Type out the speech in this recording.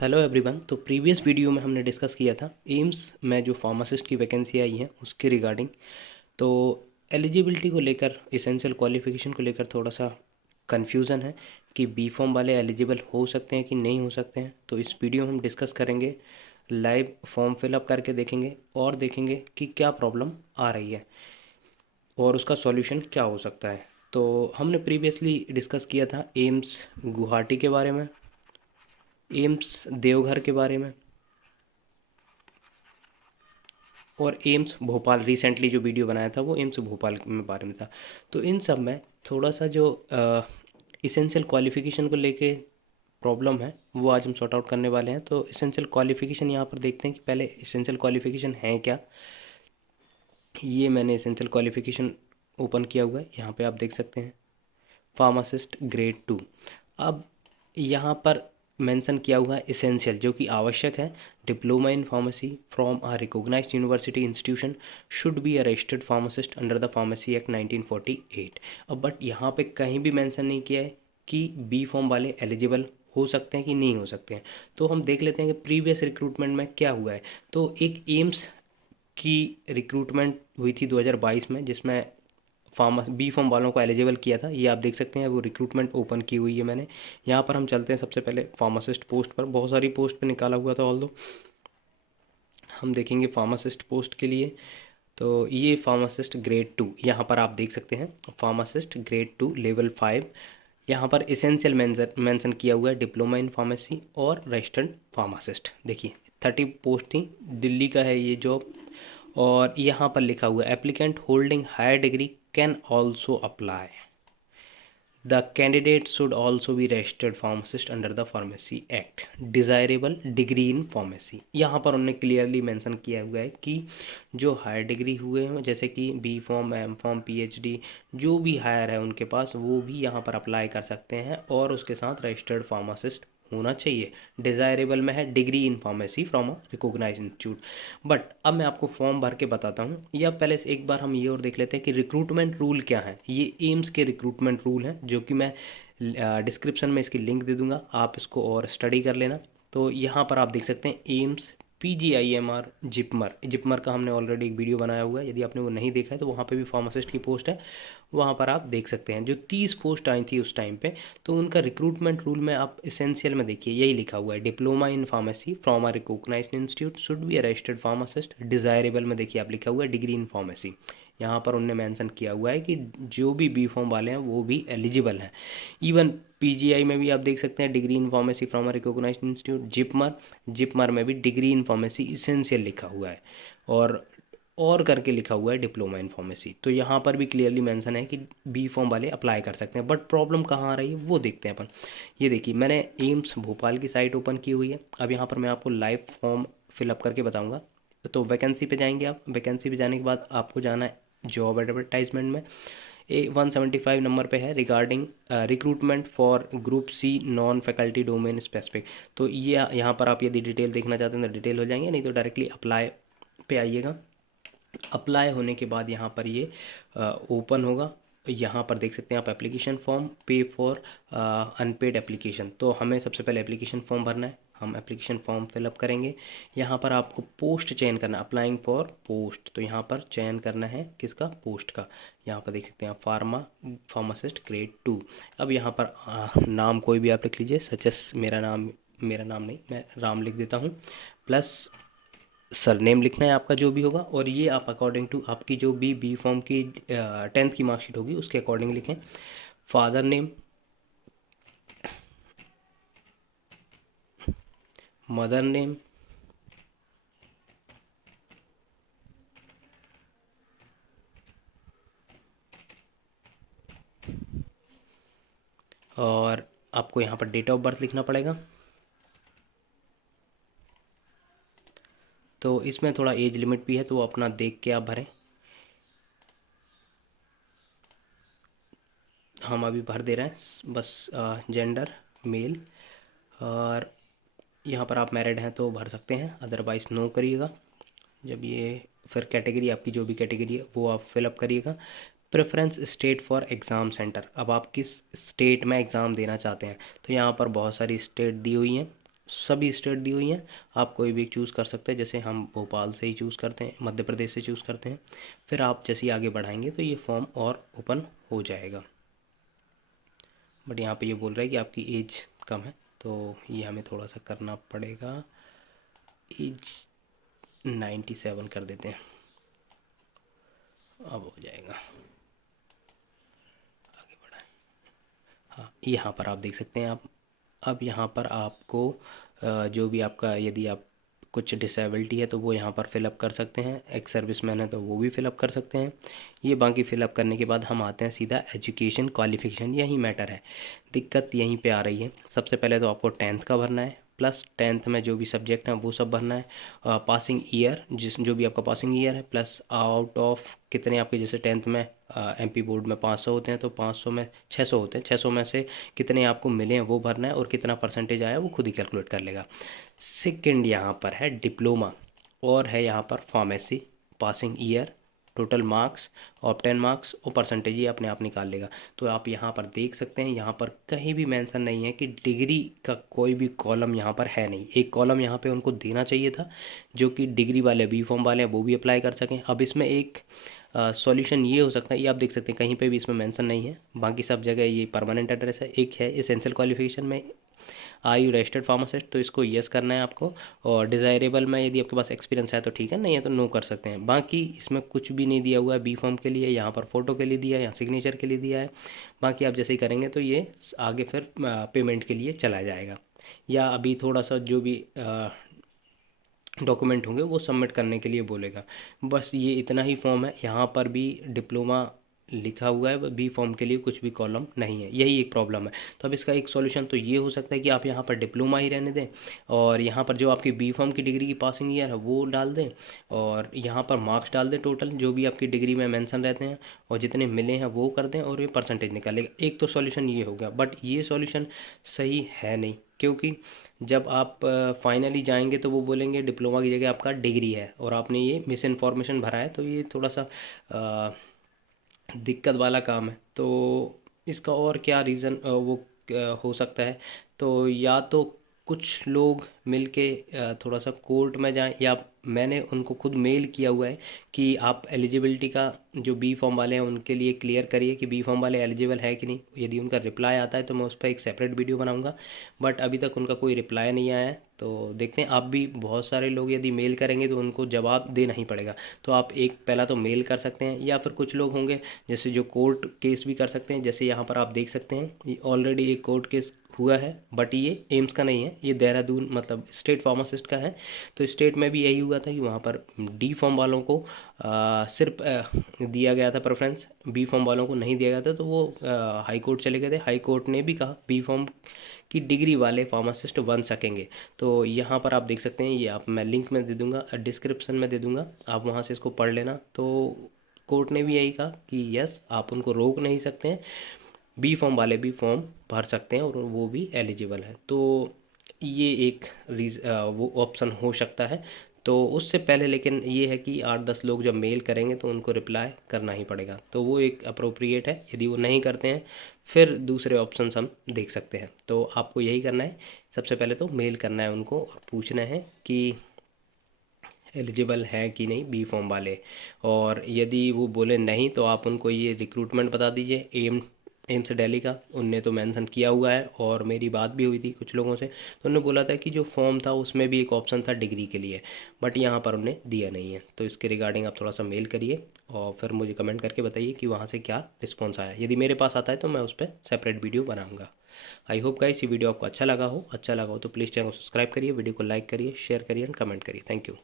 Hello everyone. तो previous video में हमने डिस्कस किया था एम्स में जो फार्मासिस्ट की वैकेंसी आई है उसके रिगार्डिंग। तो एलिजिबिलिटी को लेकर, एसेंशियल क्वालिफिकेशन को लेकर थोड़ा सा कन्फ्यूज़न है कि बी फॉर्म वाले एलिजिबल हो सकते हैं कि नहीं हो सकते हैं। तो इस वीडियो में हम डिस्कस करेंगे, लाइव फॉर्म फिलअप करके देखेंगे और देखेंगे कि क्या प्रॉब्लम आ रही है और उसका सॉल्यूशन क्या हो सकता है। तो हमने प्रीवियसली डिस्कस किया था एम्स गुवाहाटी के बारे में, एम्स देवघर के बारे में और एम्स भोपाल। रिसेंटली जो वीडियो बनाया था वो एम्स भोपाल में बारे में था। तो इन सब में थोड़ा सा जो इसेंशियल क्वालिफ़िकेशन को लेके प्रॉब्लम है वो आज हम सॉर्ट आउट करने वाले हैं। तो इसेंशियल क्वालिफ़िकेशन यहाँ पर देखते हैं कि पहले इसेंशियल क्वालिफ़िकेशन है क्या। ये मैंने इसेंशियल क्वालिफ़िकेशन ओपन किया हुआ है, यहाँ पे आप देख सकते हैं फार्मासिस्ट ग्रेड 2। अब यहाँ पर मेंशन किया हुआ है इसेंशियल, जो कि आवश्यक है। Diploma in pharmacy from a recognised university institution should be a registered pharmacist under the pharmacy act 1948। अब बट यहाँ पे कहीं भी मेंशन नहीं किया है कि बी फॉर्म वाले एलिजिबल हो सकते हैं कि नहीं हो सकते हैं। तो हम देख लेते हैं कि प्रीवियस रिक्रूटमेंट में क्या हुआ है। तो एक एम्स की रिक्रूटमेंट हुई थी 2022 में, जिसमें फार्मा बी फॉर्म वालों को एलिजिबल किया था। ये आप देख सकते हैं, वो रिक्रूटमेंट ओपन की हुई है मैंने। यहाँ पर हम चलते हैं सबसे पहले फार्मासिस्ट पोस्ट पर। बहुत सारी पोस्ट पे निकाला हुआ था ऑल दो। हम देखेंगे फार्मासिस्ट पोस्ट के लिए। तो ये फार्मासिस्ट ग्रेड 2 यहाँ पर आप देख सकते हैं, फार्मासिस्ट ग्रेड 2 लेवल 5। यहाँ पर इसेंशियल मेंशन किया हुआ है डिप्लोमा इन फार्मेसी और रजिस्टर्ड फार्मासिस्ट। देखिए 30 पोस्ट थी, दिल्ली का है ये जॉब। और यहाँ पर लिखा हुआ है applicant holding higher degree can also apply. The candidate should also be registered pharmacist under the pharmacy act, desirable degree in pharmacy. यहाँ पर उन्होंने क्लियरली मेंशन किया हुआ है कि जो हायर डिग्री हुए हैं, जैसे कि B pharm, M pharm, PhD, जो भी हायर है उनके पास, वो भी यहाँ पर अप्लाई कर सकते हैं और उसके साथ रजिस्टर्ड फार्मासिस्ट होना चाहिए। डिज़ायरेबल में है degree in pharmacy from a recognise institute. But अब मैं आपको फॉर्म भर के बताता हूँ, या पहले से एक बार हम ये और देख लेते हैं कि रिक्रूटमेंट रूल क्या है। ये एम्स के रिक्रूटमेंट रूल हैं, जो कि मैं डिस्क्रिप्शन में इसकी लिंक दे दूंगा, आप इसको और स्टडी कर लेना। तो यहाँ पर आप देख सकते हैं एम्स, PGIMR, जिपमर। जिपमर का हमने ऑलरेडी एक वीडियो बनाया हुआ है, यदि आपने वो नहीं देखा है तो वहाँ पे भी फार्मासिस्ट की पोस्ट है, वहाँ पर आप देख सकते हैं। जो 30 पोस्ट आई थी उस टाइम पे, तो उनका रिक्रूटमेंट रूल में आप इसेंशियल में देखिए यही लिखा हुआ है, diploma in pharmacy from a recognised institute should be a registered pharmacist. Desirable में देखिए आप लिखा हुआ है डिग्री इन फार्मेसी। यहाँ पर उनने मेंशन किया हुआ है कि जो भी बी फॉर्म वाले हैं वो भी एलिजिबल हैं। इवन PGI में भी आप देख सकते हैं degree in pharmacy from a recognised institute. JIPMER, JIPMER में भी डिग्री इन फार्मेसी इसेंशियल लिखा हुआ है, और करके लिखा हुआ है डिप्लोमा इन फार्मेसी। तो यहाँ पर भी क्लियरली मेंशन है कि बी फॉर्म वाले अप्लाई कर सकते हैं। बट प्रॉब्लम कहाँ आ रही है वो देखते हैं अपन। ये देखिए मैंने एम्स भोपाल की साइट ओपन की हुई है। अब यहाँ पर मैं आपको लाइव फॉर्म फिलअप करके बताऊँगा। तो वैकेंसी पे जाएंगे आप। वैकेंसी पे जाने के बाद आपको जाना है जॉब एडवर्टाइजमेंट में। 175 नंबर पे है regarding recruitment for group C non faculty domain specific. तो ये यहाँ पर आप यदि डिटेल देखना चाहते हैं तो डिटेल हो जाएंगे, नहीं तो डायरेक्टली अप्लाई पे आइएगा। अप्लाई होने के बाद यहाँ पर ये ओपन होगा। यहाँ पर देख सकते हैं आप एप्लीकेशन फॉर्म, पे फॉर अनपेड एप्लीकेशन। तो हमें सबसे पहले एप्लीकेशन फॉर्म भरना है, हम एप्लीकेशन फॉर्म फिलअप करेंगे। यहाँ पर आपको पोस्ट चयन करना है, अप्लाइंग फॉर पोस्ट। तो यहाँ पर चयन करना है किसका, पोस्ट का। यहाँ पर देख सकते हैं आप फार्मासिस्ट ग्रेड 2। अब यहाँ पर नाम कोई भी आप लिख लीजिए, सच मेरा नाम नहीं, मैं राम लिख देता हूँ। प्लस सरनेम लिखना है आपका जो भी होगा, और ये आप अकॉर्डिंग टू आपकी जो भी बी फॉर्म की 10th की मार्कशीट होगी उसके अकॉर्डिंग लिखें। फादर नेम, मदर नेम, और आपको यहाँ पर डेट ऑफ बर्थ लिखना पड़ेगा। तो इसमें थोड़ा एज लिमिट भी है, तो वो अपना देख के आप भरें। हम अभी भर दे रहे हैं बस। जेंडर मेल, और यहाँ पर आप मैरिड हैं तो भर सकते हैं, अदरवाइज़ नो करिएगा। जब ये फिर कैटेगरी आपकी जो भी कैटेगरी है वो आप फिलअप करिएगा। Preference state for exam centre, अब आप किस स्टेट में एग्ज़ाम देना चाहते हैं। तो यहाँ पर बहुत सारी स्टेट दी हुई हैं, सभी स्टेट दी हुई हैं, आप कोई भी चूज़ कर सकते हैं। जैसे हम भोपाल से ही चूज़ करते हैं, मध्य प्रदेश से चूज़ करते हैं, फिर आप जैसे ही आगे बढ़ाएंगे तो ये फॉर्म और ओपन हो जाएगा। बट यहाँ पे ये बोल रहा है कि आपकी एज कम है, तो ये हमें थोड़ा सा करना पड़ेगा, एज 97 कर देते हैं, अब हो जाएगा। आगे बढ़ाएं। हाँ, यहाँ पर आप देख सकते हैं आप, अब यहाँ पर आपको जो भी आपका, यदि आप कुछ डिसेबिलिटी है तो वो यहाँ पर फिलअप कर सकते हैं, एक्स सर्विसमैन है तो वो भी फिलअप कर सकते हैं। ये बाकी फिलअप करने के बाद हम आते हैं सीधा एजुकेशन क्वालिफिकेशन, यही मैटर है, दिक्कत यहीं पे आ रही है। सबसे पहले तो आपको 10th का भरना है, प्लस 10th में जो भी सब्जेक्ट हैं वो सब भरना है, पासिंग ईयर जो भी आपका पासिंग ईयर है, प्लस आउट ऑफ कितने आपके, जैसे 10th में एमपी बोर्ड में 500 होते हैं तो 500 में 600 होते हैं, 600 में से कितने आपको मिले हैं वो भरना है, और कितना परसेंटेज आया वो खुद ही कैलकुलेट कर लेगा। सेकंड यहाँ पर है डिप्लोमा, और है यहाँ पर pharmacy, passing year, total marks, obtain marks और परसेंटेज ये अपने आप निकाल लेगा। तो आप यहाँ पर देख सकते हैं, यहाँ पर कहीं भी मेंशन नहीं है कि डिग्री का कोई भी कॉलम यहाँ पर है नहीं। एक कॉलम यहाँ पे उनको देना चाहिए था जो कि डिग्री वाले बी फॉर्म वाले हैं वो भी अप्लाई कर सकें। अब इसमें एक सॉल्यूशन ये हो सकता है, ये आप देख सकते हैं कहीं पे भी इसमें मेंशन नहीं है, बाकी सब जगह ये परमानेंट एड्रेस है। एक है एसेंशियल क्वालिफिकेशन में आर यू रजिस्टर्ड फार्मासिस्ट, तो इसको यस करना है आपको, और डिज़ायरेबल में यदि आपके पास एक्सपीरियंस है तो ठीक है, नहीं है तो नो कर सकते हैं। बाकी इसमें कुछ भी नहीं दिया हुआ है बी फॉर्म के लिए, यहाँ पर फ़ोटो के लिए दिया है, यहाँ सिग्नेचर के लिए दिया है। बाकी आप जैसे ही करेंगे तो ये आगे फिर पेमेंट के लिए चला जाएगा, या अभी थोड़ा सा जो भी डॉक्यूमेंट होंगे वो सबमिट करने के लिए बोलेगा। बस ये इतना ही फॉर्म है, यहाँ पर भी डिप्लोमा लिखा हुआ है, बी फॉर्म के लिए कुछ भी कॉलम नहीं है, यही एक प्रॉब्लम है। तो अब इसका एक सॉल्यूशन तो ये हो सकता है कि आप यहाँ पर डिप्लोमा ही रहने दें, और यहाँ पर जो आपकी बी फॉर्म की डिग्री की पासिंग ईयर है वो डाल दें, और यहाँ पर मार्क्स डाल दें टोटल जो भी आपकी डिग्री में मेंशन रहते हैं, और जितने मिले हैं वो कर दें, और ये परसेंटेज निकालेगा। एक तो सॉल्यूशन ये हो गया, बट ये सॉल्यूशन सही है नहीं, क्योंकि जब आप फाइनली जाएंगे तो वो बोलेंगे डिप्लोमा की जगह आपका डिग्री है, और आपने ये मिस इन्फॉर्मेशन भरा है, तो ये थोड़ा सा दिक्कत वाला काम है। तो इसका और क्या रीज़न वो हो सकता है, तो या तो कुछ लोग मिलके थोड़ा सा कोर्ट में जाएं, या मैंने उनको खुद मेल किया हुआ है कि आप एलिजिबिलिटी का जो बी फॉर्म वाले हैं उनके लिए क्लियर करिए कि बी फॉर्म वाले एलिजिबल है कि नहीं। यदि उनका रिप्लाई आता है तो मैं उस पर एक सेपरेट वीडियो बनाऊंगा, बट अभी तक उनका कोई रिप्लाई नहीं आया है। तो देखते हैं, आप भी बहुत सारे लोग यदि मेल करेंगे तो उनको जवाब देना ही पड़ेगा। तो आप एक पहला तो मेल कर सकते हैं, या फिर कुछ लोग होंगे जैसे जो कोर्ट केस भी कर सकते हैं। जैसे यहाँ पर आप देख सकते हैं ऑलरेडी एक कोर्ट केस हुआ है, बट ये एम्स का नहीं है, ये देहरादून मतलब स्टेट फार्मासिस्ट का है। तो स्टेट में भी यही हुआ था कि वहाँ पर डी फॉर्म वालों को सिर्फ दिया गया था प्रेफरेंस, बी फॉर्म वालों को नहीं दिया गया था। तो वो हाई कोर्ट चले गए थे, हाई कोर्ट ने भी कहा बी फॉर्म की डिग्री वाले फार्मासिस्ट बन सकेंगे। तो यहाँ पर आप देख सकते हैं, ये आप मैं लिंक में दे दूँगा, डिस्क्रिप्शन में दे दूँगा, आप वहाँ से इसको पढ़ लेना। तो कोर्ट ने भी यही कहा कि यस, आप उनको रोक नहीं सकते हैं, बी फॉर्म वाले भी फॉर्म भर सकते हैं और वो भी एलिजिबल है। तो ये एक वो ऑप्शन हो सकता है। तो उससे पहले लेकिन ये है कि 8-10 लोग जब मेल करेंगे तो उनको रिप्लाई करना ही पड़ेगा, तो वो एक अप्रोप्रिएट है। यदि वो नहीं करते हैं फिर दूसरे ऑप्शंस हम देख सकते हैं। तो आपको यही करना है, सबसे पहले तो मेल करना है उनको और पूछना है कि एलिजिबल है कि नहीं बी फॉर्म वाले, और यदि वो बोले नहीं तो आप उनको ये रिक्रूटमेंट बता दीजिए एम्स दिल्ली का, उनने तो मेंशन किया हुआ है, और मेरी बात भी हुई थी कुछ लोगों से, तो उन्होंने बोला था कि जो फॉर्म था उसमें भी एक ऑप्शन था डिग्री के लिए, बट यहाँ पर उन्हें दिया नहीं है। तो इसके रिगार्डिंग आप थोड़ा सा मेल करिए और फिर मुझे कमेंट करके बताइए कि वहाँ से क्या रिस्पॉन्स आया। यदि मेरे पास आता है तो मैं उस पर सेपरेट वीडियो बनाऊँगा। आई होप गाइस ये वीडियो आपको अच्छा लगा हो तो प्लीज़ चैनल को सब्सक्राइब करिए, वीडियो को लाइक करिए, शेयर करिए एंड कमेंट करिए। Thank you.